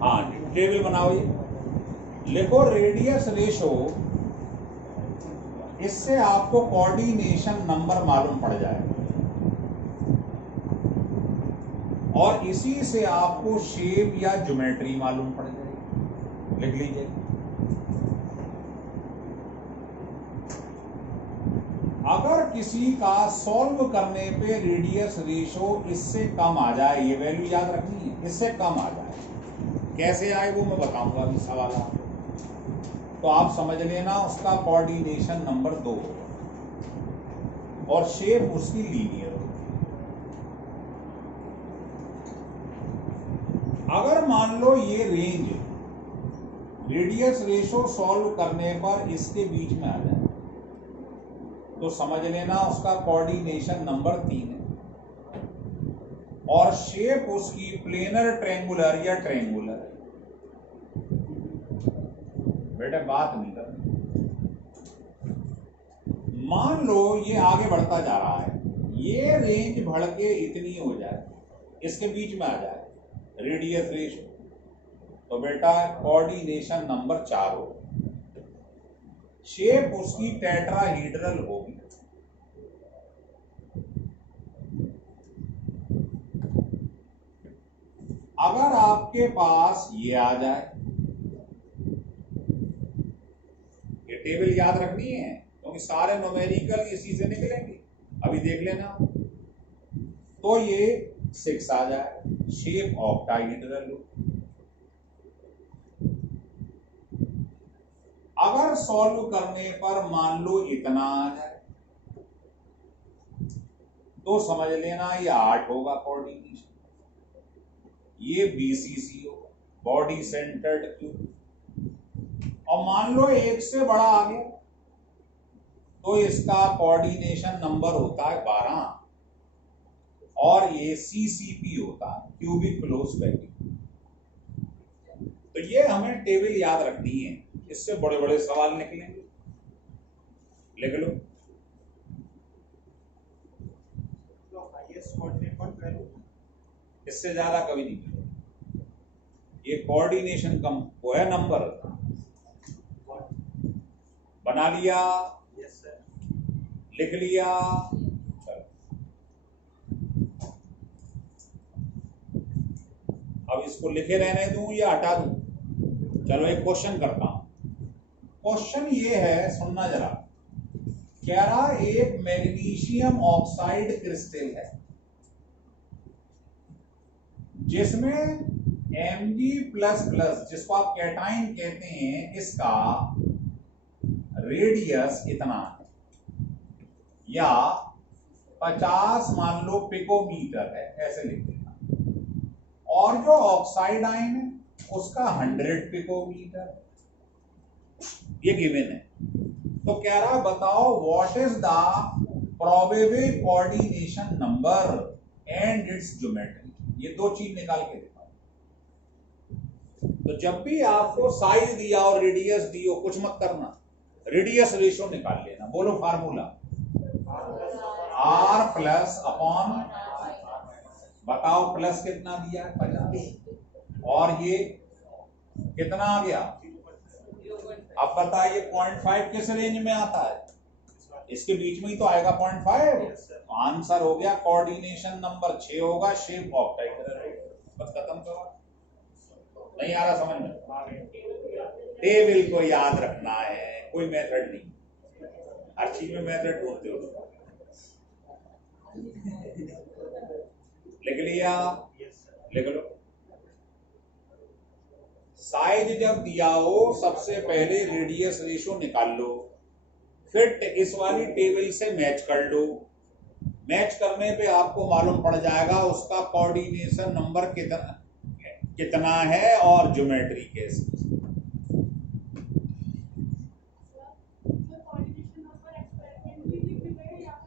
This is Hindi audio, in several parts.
हाँ टेबल बनाओ, ये लिखो रेडियस रेशो, इससे आपको कोऑर्डिनेशन नंबर मालूम पड़ जाएगा और इसी से आपको शेप या ज्योमेट्री मालूम पड़ जाएगी। लिख लीजिए। अगर किसी का सॉल्व करने पे रेडियस रेशो इससे कम आ जाए, ये वैल्यू याद रखनी है, इससे कम आ जाए, कैसे आए वो मैं बताऊंगा अभी सवाल आपको, तो आप समझ लेना उसका कोऑर्डिनेशन नंबर 2 होगा और शेप उसकी लीनियर होगी। अगर मान लो ये रेंज रेडियस रेशो सॉल्व करने पर इसके बीच में आ जाए तो समझ लेना उसका कोऑर्डिनेशन नंबर 3 है और शेप उसकी प्लेनर ट्रायंगुलर या ट्रायंगुलर है। बेटा बात नहीं करनी। मान लो ये आगे बढ़ता जा रहा है, ये रेंज बढ़ के इतनी हो जाए, इसके बीच में आ जाए रेडियस रेशो, तो बेटा कोऑर्डिनेशन नंबर 4 हो, शेप उसकी टेट्राहीड्रल होगी। अगर आपके पास ये आ जाए, ये टेबल याद रखनी है क्योंकि सारे न्यूमेरिकल इसी से निकलेंगे, अभी देख लेना। तो ये 6 आ जाए, शेप ऑक्टाहीड्रल हो। अगर सॉल्व करने पर मान लो इतना आ जाए तो समझ लेना ये 8 होगा कोऑर्डिनेशन, ये BCC होगा, बॉडी सेंटर्ड क्यूब। और मान लो 1 से बड़ा आ गया तो इसका कोऑर्डिनेशन नंबर होता है 12 और ये CCP होता है, क्यूबिक क्लोज पैकिंग। तो ये हमें टेबल याद रखनी है, इससे बड़े बड़े सवाल निकलेंगे, लिख लो। इससे ज्यादा कभी नहीं मिलेगा, ये कोऑर्डिनेशन कम वो है नंबर। बना लिया? Yes sir. लिख लिया? चलो अब इसको लिखे रहने दूं या हटा दूं? चलो एक क्वेश्चन करता हूं। क्वेश्चन ये है, सुनना जरा। कह रहा एक मैग्नीशियम ऑक्साइड क्रिस्टल है जिसमें Mg++, जिसको आप कैटाइन कहते हैं, इसका रेडियस इतना है या 50 मान लो पिकोमीटर है, ऐसे लिख देना। और जो ऑक्साइड आयन है उसका 100 पिकोमीटर, ये गिवन है। तो कह रहा बताओ what is the probable coordination number and it's geometry. ये दो चीज निकाल के दिखाओ। तो जब भी आपको साइज दिया और रेडियस दी हो, कुछ मत करना, रेडियस रेशो निकाल लेना। बोलो फार्मूला, R प्लस अपॉन, बताओ प्लस कितना दिया है 50 और ये कितना आ गया। अब बताइए 0.5 किस रेंज में आता है, इसके बीच में ही तो आएगा 0.5। तो आंसर हो गया कोऑर्डिनेशन नंबर 6 होगा, शेप ऑक्टाहीड्रल। बस खत्म करो। नहीं आ रहा समझ में? टेबल को याद रखना है, कोई मेथड नहीं, हर चीज में मेथड ढूंढते हो। लिख लिया? लिख लो। साइज जब दिया हो सबसे पहले रेडियस रेशो निकाल लो, फिर इस वाली टेबल से मैच कर लो। मैच करने पे आपको मालूम पड़ जाएगा उसका कोऑर्डिनेशन नंबर कितना है और ज्योमेट्री कैसी।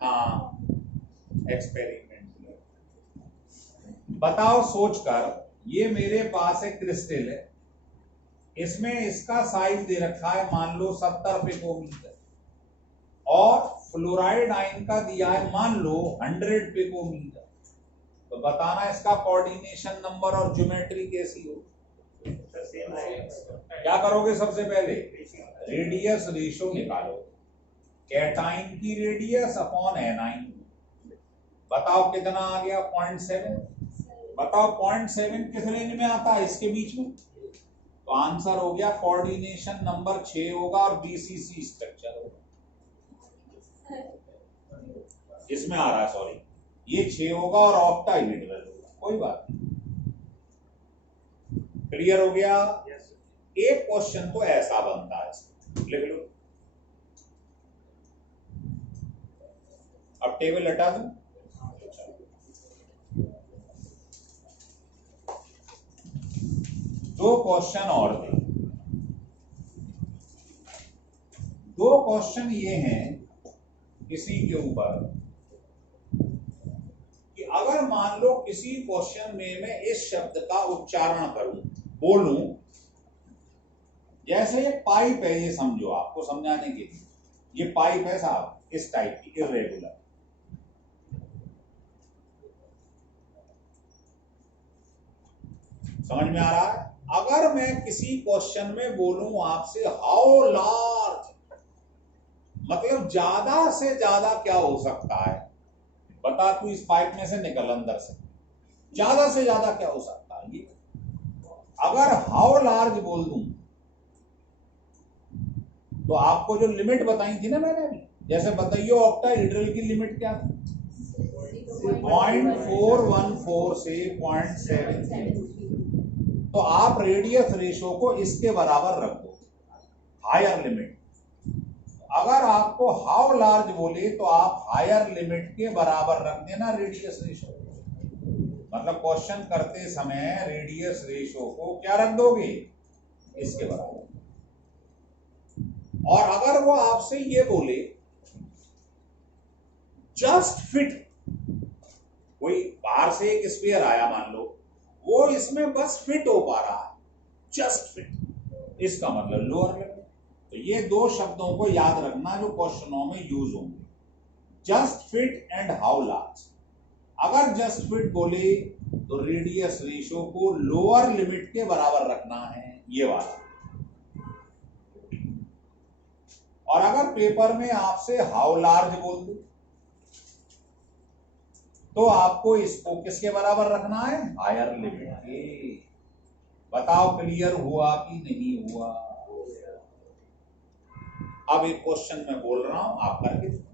हाँ एक्सपेरिमेंट। बताओ सोचकर, ये मेरे पास एक क्रिस्टल है, इसमें इसका साइज दे रखा है मान लो 70 पिकोमीटर और फ्लोराइड आयन का दिया है मान लो 100 पिकोमीटर। तो बताना इसका कोऑर्डिनेशन नंबर और ज्योमेट्री कैसी हो। क्या करोगे सबसे पहले? रेडियस रेशो निकालो, कैटाइन की रेडियस अपॉन एनाइन। बताओ कितना आ गया? 0.7। बताओ 0.7 किस रेंज में आता है? इसके बीच में। तो आंसर हो गया कोऑर्डिनेशन नंबर 6 होगा और बीसीसी स्ट्रक्चर होगा। इसमें आ रहा है, सॉरी, ये 6 होगा और ऑक्टाहेड्रल होगा। कोई बात नहीं, क्लियर हो गया? एक क्वेश्चन तो ऐसा बनता है, लिख लो। अब टेबल हटा दूं। दो क्वेश्चन और थे। दो क्वेश्चन ये हैं किसी के ऊपर कि अगर मान लो किसी क्वेश्चन में मैं इस शब्द का उच्चारण करूं, बोलूं, जैसे ये पाइप है, ये समझो, आपको समझाने के लिए, ये पाइप है साहब, इस टाइप की, इर्रेगुलर। समझ में आ रहा है? अगर मैं किसी क्वेश्चन में बोलूं आपसे हाउ लार्ज, मतलब ज्यादा से ज्यादा क्या हो सकता है, बता तू इस पाइप में से निकल अंदर से, ज्यादा से ज्यादा क्या हो सकता है ये। अगर हाउ लार्ज बोल दूं तो आपको जो लिमिट बताई थी ना मैंने अभी, जैसे बताइए ऑक्टाहेड्रल की लिमिट क्या थी? 0.414 से 0.7। तो आप रेडियस रेशो को इसके बराबर रख दो, हायर लिमिट। अगर आपको हाउ लार्ज बोले तो आप हायर लिमिट के बराबर रख देना रेडियस रेशो। मतलब क्वेश्चन करते समय रेडियस रेशो को क्या रख दोगे? इसके बराबर। और अगर वो आपसे ये बोले जस्ट फिट, कोई बाहर से एक स्फीयर आया मान लो, वो इसमें बस फिट हो पा रहा है, जस्ट फिट, इसका मतलब लोअर लिमिट। तो ये दो शब्दों को याद रखना जो क्वेश्चनों में यूज होंगे, just fit and how large. अगर जस्ट फिट बोले तो रेडियस रेशो को लोअर लिमिट के बराबर रखना है, ये वाला। और अगर पेपर में आपसे हाउ लार्ज बोल दो तो आपको इसको किसके बराबर रखना है? हायर लिमिट के। बताओ क्लियर हुआ कि नहीं हुआ? अब एक क्वेश्चन मैं बोल रहा हूं, आप करके देखो।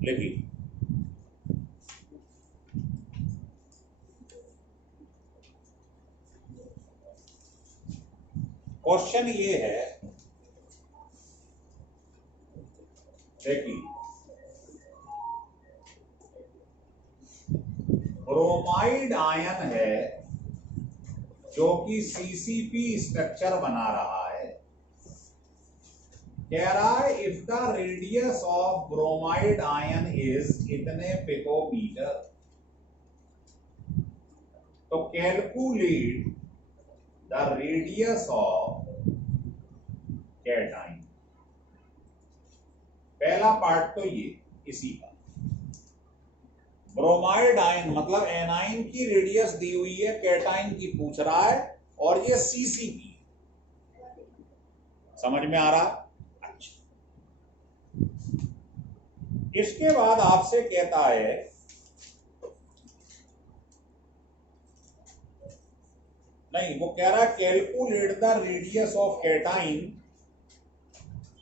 देखिए, क्वेश्चन ये है, देखिए, ब्रोमाइड आयन है जो कि सीसीपी स्ट्रक्चर बना रहा है। कह रहा है if the radius of bromide ion is इतने पिकोमीटर, तो calculate the radius of cation. पहला पार्ट तो ये इसी का, ब्रोमाइड आयन मतलब एनाइन की रेडियस दी हुई है, कैटाइन की पूछ रहा है, और ये सीसीपी। समझ में आ रहा? अच्छा, इसके बाद आपसे कहता है नहीं, वो कह रहा है calculate the radius of cation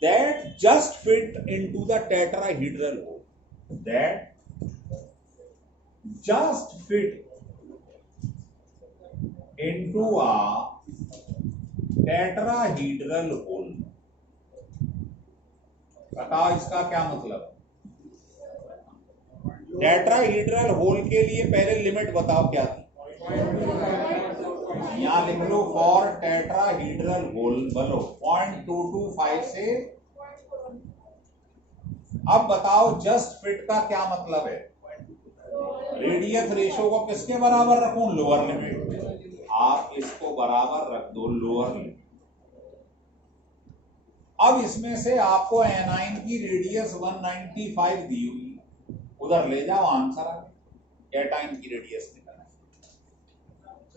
that just fit into the tetrahedral hole, that just fit into a tetrahedral hole। बताओ इसका क्या मतलब? टेट्राहेड्रल होल के लिए पहले लिमिट बताओ क्या थी? यहां लिख लो फॉर टेट्राहेड्रल होल, बोलो 0.225 से। अब बताओ जस्ट फिट का क्या मतलब है? रेडियस रेशो को किसके बराबर रखूं? Lower limit. आप इसको बराबर रख दो लोअर लिमिट। अब इसमें से आपको एनाइन की रेडियस 195 दी हुई, उधर ले जाओ आंसर आ गया। कैटाइन की रेडियस निकालना,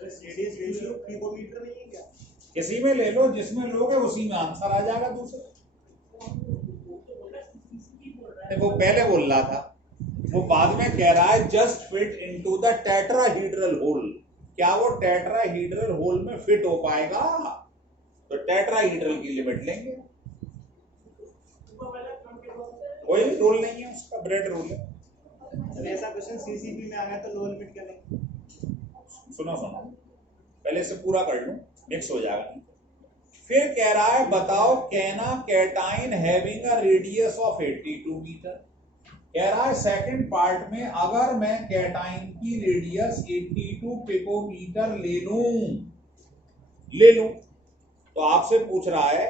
रेडियस रेशियो पिकोमीटर में ही है क्या? किसी में ले लो, जिसमें लोगे उसी में आंसर आ जाएगा। दूसरे वो पहले बोल रहा था, वो बाद में कह रहा है just fit into the tetrahedral hole. क्या वो टेट्राहीड्रल होल में फिट हो पाएगा? तो टेट्राहीड्रल की लिमिट लेंगे, कोई रूल नहीं है उसका, ब्रेड रूल है। सर ऐसा क्वेश्चन सीसीपी में आ गया तो लोअर लिमिट क्या लेंगे? सुनो सुनो, पहले से पूरा कर लूं, मिक्स हो जाएगा। फिर कह रहा है बताओ can a cation having a radius of 82 metre. कह रहा है सेकंड पार्ट में अगर मैं कैटाइन की रेडियस 82 पिकोमीटर ले लूं तो आपसे पूछ रहा है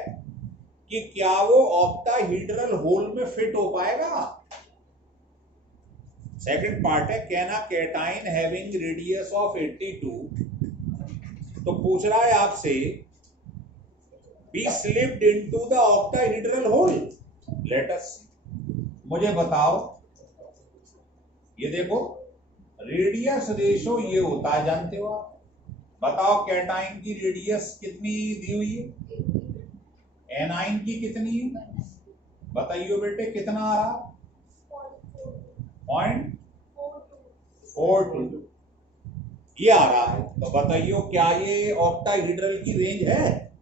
कि क्या वो ऑक्टाहीड्रल होल में फिट हो पाएगा। सेकंड पार्ट है कैना कैटाइन हैविंग रेडियस ऑफ 82, तो पूछ रहा है आपसे be slipped into the octahedral hole. Let us, मुझे बताओ, ये देखो रेडियस रेशो ये होता है, जानते हो आप। बताओ कैटाइन की रेडियस कितनी दी हुई है, एनाइन की कितनी है, बताइए बेटे कितना आ रहा? 0.42 ये आ रहा है। तो बताइए क्या ये ऑक्टाहीड्रल की रेंज है?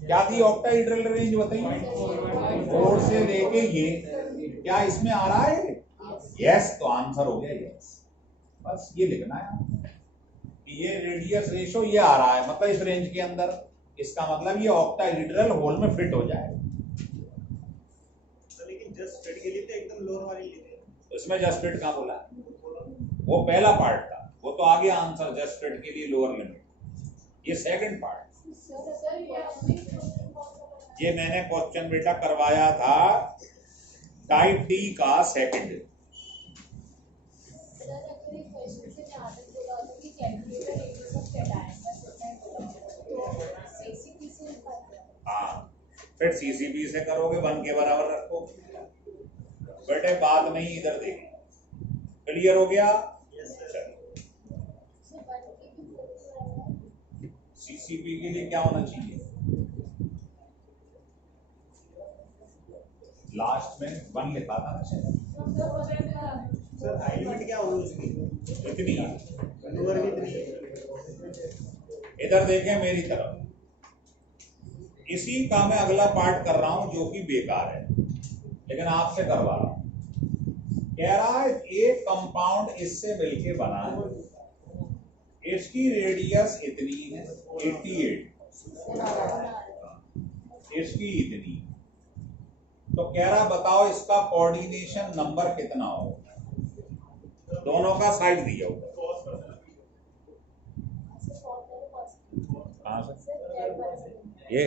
क्या थी ऑक्टाहीड्रल रेंज बताइए? 4 से लेके ये, क्या इसमें आ रहा है? यस, तो आंसर हो गया यस। बस ये लिखना है कि ये रेडियस रेशो ये आ रहा है, मतलब इस रेंज के अंदर, इसका मतलब ये ऑक्टाहीड्रल होल में फिट हो जाएगा। तो लेकिन जस्ट फिट के लिए तो एकदम लोअर वाली लेते हैं। इसमें जस्ट फिट का बोला, वो पहला पार्ट था, वो तो आ गया आंसर जस्ट फिट के लिए लोअर लिमिट। ये सेकंड पार्ट, ये मैंने क्वेश्चन बेटा करवाया था टाइप डी का सेकंड। हाँ, फिर सीसीबी से करोगे 1 के बराबर रखो बेटे, बाद में ही इधर देखें। क्लियर हो गया? सीसीबी के लिए क्या होना चाहिए? लास्ट में 1 लिखा था ना सर हाई लिमिट क्या होगी उसकी? इतनी है। लोअर भी इतनी है। इधर देखें मेरी तरफ, इसी का मैं अगला पार्ट कर रहा हूं जो कि बेकार है, लेकिन आपसे करवा रहा हूं। कह रहा है एक कंपाउंड इससे मिलके बना है, इसकी रेडियस इतनी है 88, इसकी इतनी, तो कह रहा बताओ इसका कोऑर्डिनेशन नंबर कितना हो? दोनों का साइज दिया होगा। कहां से? ये